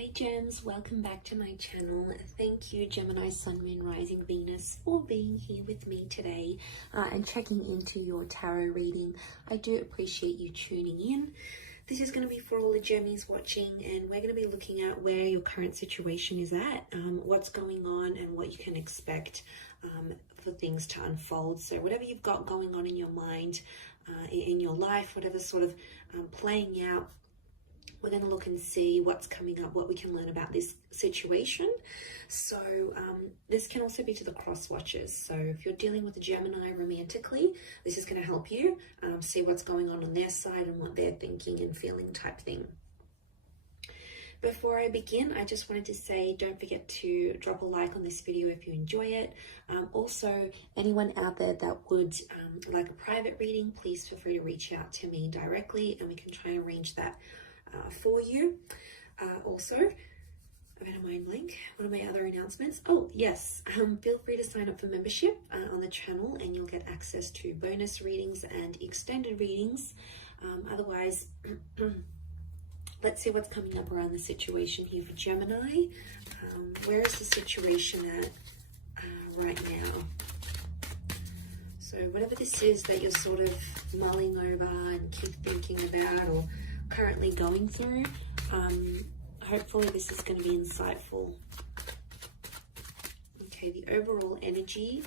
Hey Gems, welcome back to my channel. Thank you Gemini, Sun, Moon, Rising, Venus for being here with me today and checking into your tarot reading. I do appreciate you tuning in. This is going to be for all the Gemmies watching, and we're going to be looking at where your current situation is at, what's going on and what you can expect for things to unfold. So whatever you've got going on in your mind, in your life, whatever's sort of playing out, we're going to look and see what's coming up, what we can learn about this situation. So this can also be to the cross watchers. So if you're dealing with a Gemini romantically, this is going to help you see what's going on their side and what they're thinking and feeling type thing. Before I begin, I just wanted to say, don't forget to drop a like on this video if you enjoy it. Also, anyone out there that would like a private reading, please feel free to reach out to me directly and we can try and arrange that for you. Also, I've had a mind blank. What are my other announcements? Oh yes, feel free to sign up for membership on the channel and you'll get access to bonus readings and extended readings. Otherwise, let's see what's coming up around the situation here for Gemini. Where is the situation at right now? So whatever this is that you're sort of mulling over and keep thinking about or currently going through, hopefully this is going to be insightful. Okay, the overall energy.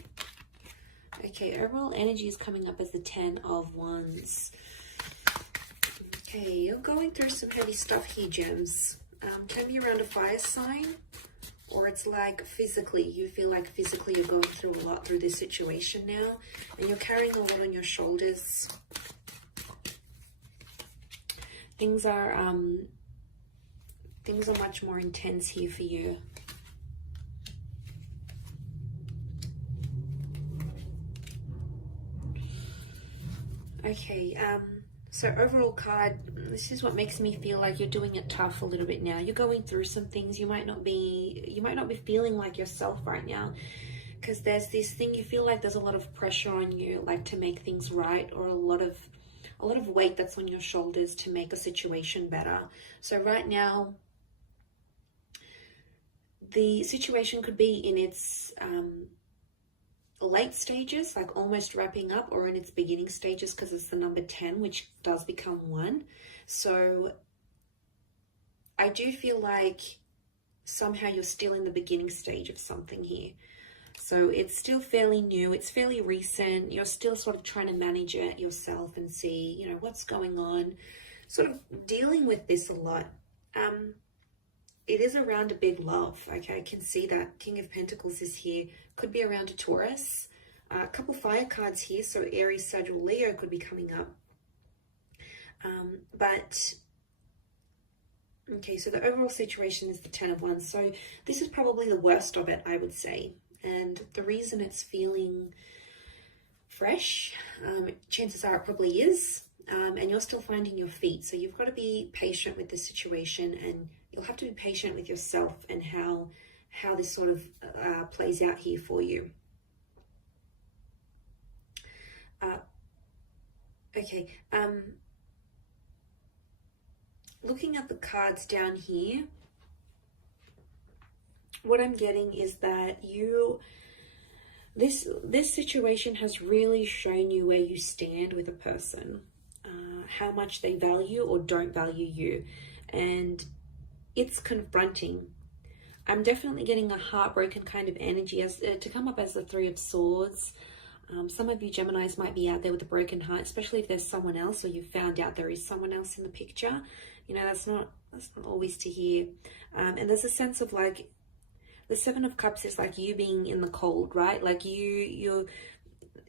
Okay, overall energy is coming up as the 10 of Wands. Okay, you're going through some heavy stuff here, Gems. Can be around a fire sign, or it's like physically, you feel like physically you're going through a lot through this situation now, and you're carrying a lot on your shoulders. Things are much more intense here for you. Okay, so overall card, this is what makes me feel like you're doing it tough a little bit now. You're going through some things. You might not be feeling like yourself right now, because there's this thing, you feel like there's a lot of pressure on you, like to make things right, or a lot of weight that's on your shoulders to make a situation better. So right now, the situation could be in its late stages, like almost wrapping up, or in its beginning stages, because it's the number 10, which does become 1. So I do feel like somehow you're still in the beginning stage of something here. So it's still fairly new, it's fairly recent, you're still sort of trying to manage it yourself and see, you know, what's going on, sort of dealing with this a lot. It is around a big love, okay, I can see that. King of Pentacles is here, could be around a Taurus. A couple fire cards here, so Aries, Sag, or Leo could be coming up. Okay, so the overall situation is the 10 of Wands, so this is probably the worst of it, I would say. And the reason it's feeling fresh, chances are it probably is, and you're still finding your feet. So you've got to be patient with this situation, and you'll have to be patient with yourself and how this sort of plays out here for you. Okay, looking at the cards down here, what I'm getting is that this situation has really shown you where you stand with a person, how much they value or don't value you, and it's confronting. I'm definitely getting a heartbroken kind of energy as to come up as the 3 of Swords. Some of you Geminis might be out there with a broken heart, especially if there's someone else, or you found out there is someone else in the picture. You know, that's not always to hear. And there's a sense of like, the 7 of Cups is like you being in the cold, right? Like you're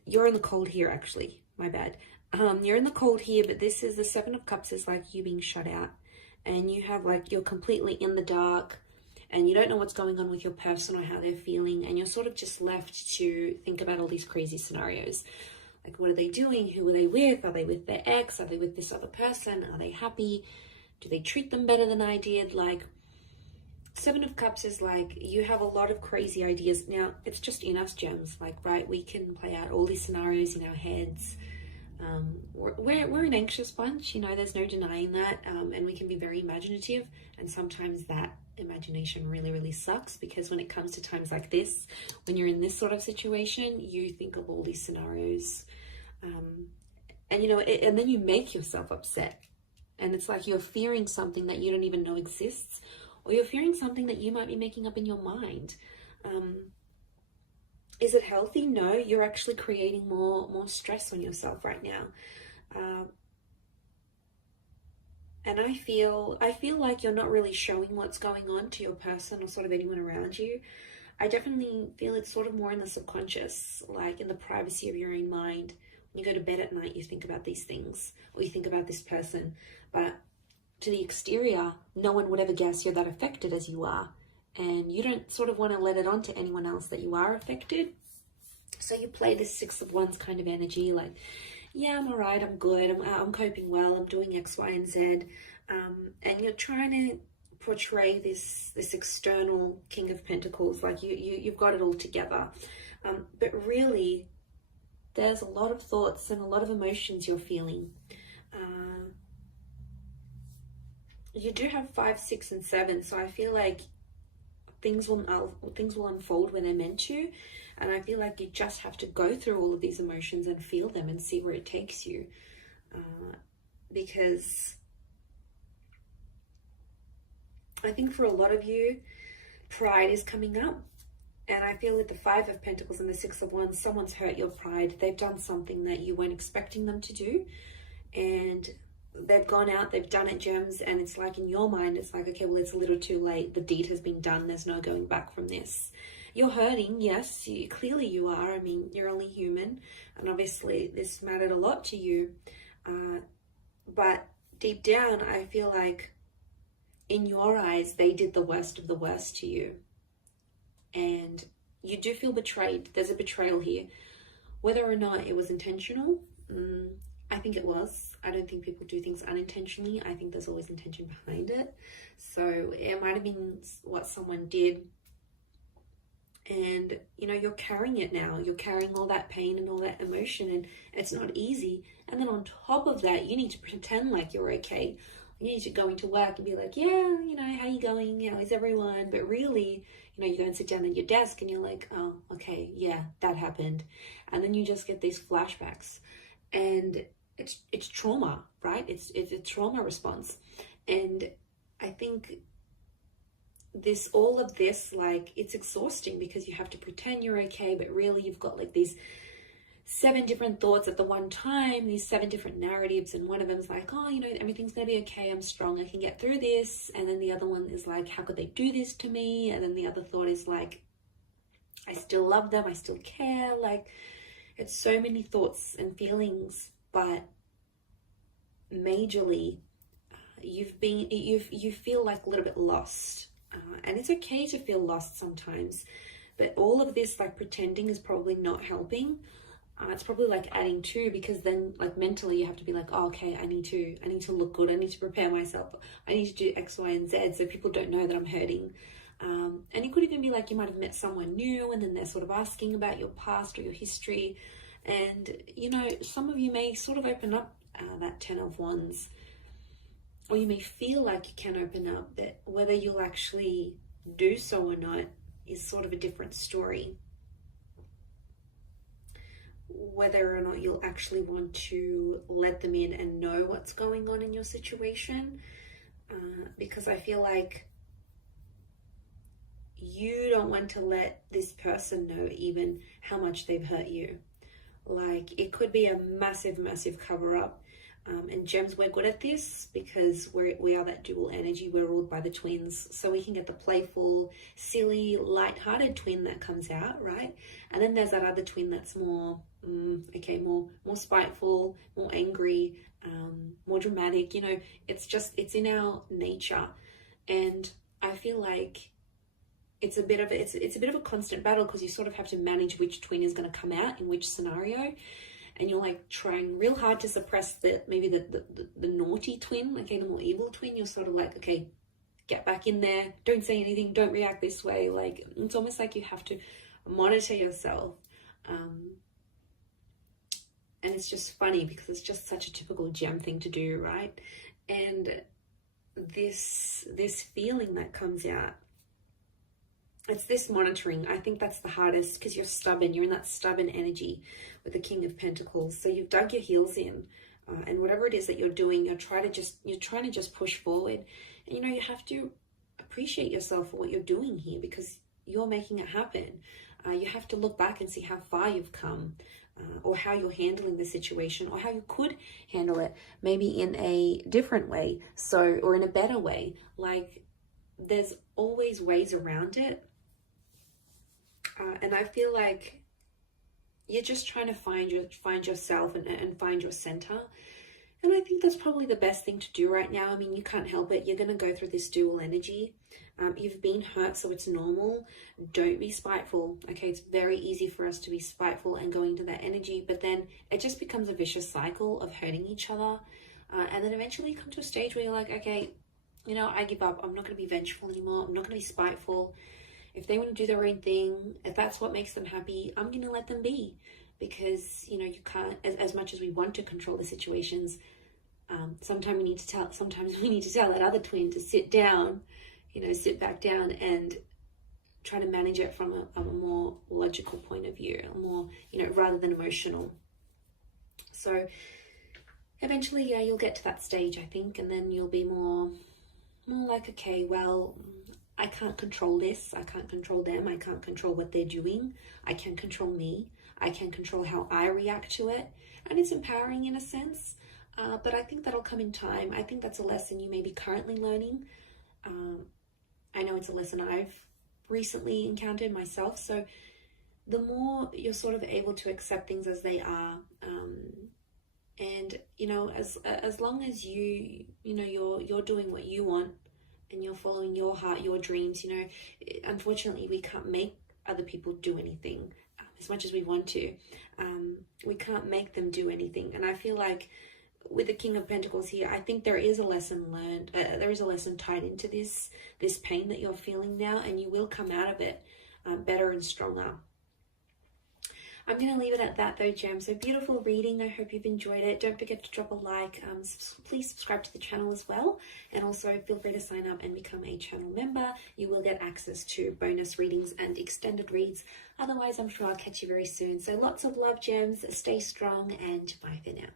in the cold here, actually. My bad. You're in the cold here, but this is the 7 of Cups is like you being shut out, and you have like, you're completely in the dark, and you don't know what's going on with your person or how they're feeling, and you're sort of just left to think about all these crazy scenarios. Like, what are they doing? Who are they with? Are they with their ex? Are they with this other person? Are they happy? Do they treat them better than I did? Like, 7 of Cups is like, you have a lot of crazy ideas. Now, it's just in us, Gems, like, right? We can play out all these scenarios in our heads. We're an anxious bunch, you know, there's no denying that, and we can be very imaginative, and sometimes that imagination really sucks, because when it comes to times like this, when you're in this sort of situation, you think of all these scenarios, and you know, and then you make yourself upset, and it's like you're fearing something that you don't even know exists, or you're fearing something that you might be making up in your mind. Is it healthy? No, you're actually creating more stress on yourself right now. And I feel like you're not really showing what's going on to your person or sort of anyone around you. I definitely feel it's sort of more in the subconscious, like in the privacy of your own mind. When you go to bed at night, you think about these things, or you think about this person. But to the exterior, no one would ever guess you're that affected as you are. And you don't sort of want to let it on to anyone else that you are affected. So you play this 6 of Wands kind of energy, like, yeah, I'm all right, I'm good, I'm coping well, I'm doing X, Y, and Z. And you're trying to portray this external King of Pentacles, like you've got it all together. But really, there's a lot of thoughts and a lot of emotions you're feeling. You do have 5, 6, and 7, so I feel like things will unfold when they're meant to, and I feel like you just have to go through all of these emotions and feel them and see where it takes you, because I think for a lot of you, pride is coming up, and I feel with the 5 of Pentacles and the 6 of Wands, someone's hurt your pride. They've done something that you weren't expecting them to do, and they've gone out, they've done it, Gems, and it's like in your mind, it's like, okay, well, it's a little too late. The deed has been done. There's no going back from this. You're hurting, yes, clearly you are. I mean, you're only human, and obviously this mattered a lot to you. But deep down, I feel like in your eyes, they did the worst of the worst to you. And you do feel betrayed. There's a betrayal here. Whether or not it was intentional, I think it was. I don't think people do things unintentionally. I think there's always intention behind it. So it might have been what someone did. And, you know, you're carrying it now. You're carrying all that pain and all that emotion, and it's not easy. And then on top of that, you need to pretend like you're okay. You need to go into work and be like, yeah, you know, how you going? How is everyone? But really, you know, you go and sit down at your desk and you're like, oh, okay, yeah, that happened. And then you just get these flashbacks. And it's trauma, right? It's a trauma response. And I think all of this, like, it's exhausting because you have to pretend you're okay, but really you've got like these 7 different thoughts at the one time, these 7 different narratives, and one of them is like, oh, you know, everything's gonna be okay, I'm strong, I can get through this. And then the other one is like, how could they do this to me? And then the other thought is like, I still love them, I still care. Like, it's so many thoughts and feelings, but majorly you feel like a little bit lost, and it's okay to feel lost sometimes, but all of this like pretending is probably not helping. It's probably like adding to, because then like mentally you have to be like, oh, okay, I need to look good, I need to prepare myself, I need to do X, Y, and Z so people don't know that I'm hurting. And it could even be like you might have met someone new, and then they're sort of asking about your past or your history, and you know, some of you may sort of open up that 10 of Wands, or you may feel like you can open up. That whether you'll actually do so or not is sort of a different story. Whether or not you'll actually want to let them in and know what's going on in your situation, because I feel like you don't want to let this person know even how much they've hurt you. Like, it could be a massive cover up. And Gems, we're good at this because we are that dual energy. We're ruled by the twins, so we can get the playful, silly, light-hearted twin that comes out, right? And then there's that other twin that's more more spiteful, more angry, more dramatic. You know, it's in our nature, and I feel like it's a bit of a constant battle, because you sort of have to manage which twin is going to come out in which scenario. And you're like trying real hard to suppress the naughty twin, okay, the more evil twin. You're sort of like, okay, get back in there, don't say anything, don't react this way. Like, it's almost like you have to monitor yourself. And it's just funny because it's just such a typical gem thing to do, right? And this feeling that comes out, it's this monitoring. I think that's the hardest because you're stubborn. You're in that stubborn energy with the King of Pentacles. So you've dug your heels in, and whatever it is that you're doing, you're trying to just push forward. And you know, you have to appreciate yourself for what you're doing here because you're making it happen. You have to look back and see how far you've come, or how you're handling the situation, or how you could handle it maybe in a different way, or in a better way. Like, there's always ways around it. And I feel like you're just trying to find yourself and find your center. And I think that's probably the best thing to do right now. I mean, you can't help it. You're going to go through this dual energy. You've been hurt, so it's normal. Don't be spiteful. Okay, it's very easy for us to be spiteful and go into that energy, but then it just becomes a vicious cycle of hurting each other. And then eventually you come to a stage where you're like, okay, you know, I give up. I'm not going to be vengeful anymore. I'm not going to be spiteful. If they want to do their own thing, if that's what makes them happy, I'm going to let them be. Because, you know, you can't, as much as we want to control the situations, sometimes we need to tell that other twin to sit down, you know, sit back down and try to manage it from a more logical point of view, a more, you know, rather than emotional. So eventually, yeah, you'll get to that stage, I think, and then you'll be more like, okay, well, I can't control this. I can't control them. I can't control what they're doing. I can control me. I can control how I react to it. And it's empowering in a sense. But I think that'll come in time. I think that's a lesson you may be currently learning. I know it's a lesson I've recently encountered myself. So the more you're sort of able to accept things as they are, and, you know, as long as you're doing what you want, and you're following your heart, your dreams, you know, unfortunately, we can't make other people do anything as much as we want to. We can't make them do anything. And I feel like with the King of Pentacles here, I think there is a lesson learned. There is a lesson tied into this pain that you're feeling now, and you will come out of it better and stronger. I'm going to leave it at that though, Gem. So beautiful reading. I hope you've enjoyed it. Don't forget to drop a like. Please subscribe to the channel as well. And also feel free to sign up and become a channel member. You will get access to bonus readings and extended reads. Otherwise, I'm sure I'll catch you very soon. So lots of love, Gems. Stay strong and bye for now.